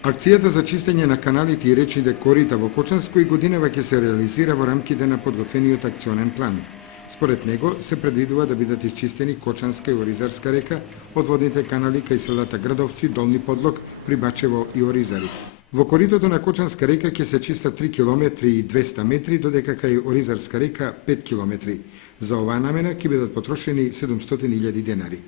Акцијата за чистење на каналите и речните корита во Кочанско и годинава ќе се реализира во рамките на подготвениот акционен план. Според него се предвидува да бидат исчистени Кочанска и Оризарска река, одводните канали кај селата Градовци, Долни Подлог, Прибачево и Оризари. Во коритото на Кочанска река ќе се чистат 3 км и 200 метри, додека кај Оризарска река 5 км. За оваа намена ќе бидат потрошени 700.000 денари.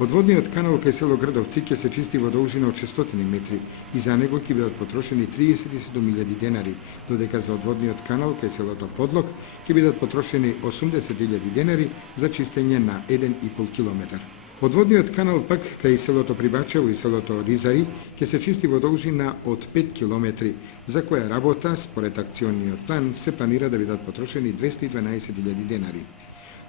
Одводниот канал кај село Градовци ќе се чисти во должина од 600 метри и за него ќе бидат потрошени 37.000 денари, додека за одводниот канал кај селото Подлог ќе бидат потрошени 80.000 денари за чистење на 1,5 километар. Одводниот канал пак кај селото Прибачево и селото Ризари ќе се чисти во должина од 5 километри, за која работа, според акциониот план, се планира да бидат потрошени 212.000 денари.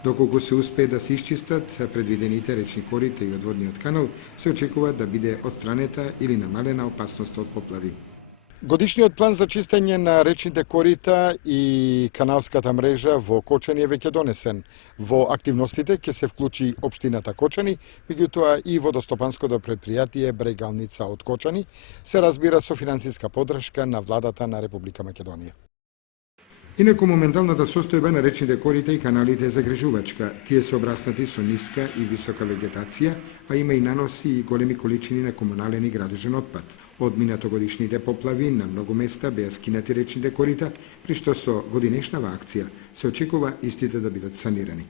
Доколку се успее да се исчистат предвидените речни корита и одводниот канал, се очекува да биде отстранета или намалена опасноста од поплави. Годишниот план за чистење на речните корита и каналската мрежа во Кочани е веќе донесен. Во активностите ќе се вклучи општината Кочани, меѓутоа и водостопанското предпријатие Брегалница од Кочани, се разбира со финансиска поддршка на владата на Република Македонија. Инаку моменталната состојба на речните корита и каналите е загрижувачка. Тие се обраснати со ниска и висока вегетација, а има и наноси и големи количини на комунален и градежен отпад. Од минатогодишните поплави на многу места беа скинати речните корита, при што со годинешнава акција се очекува истите да бидат санирани.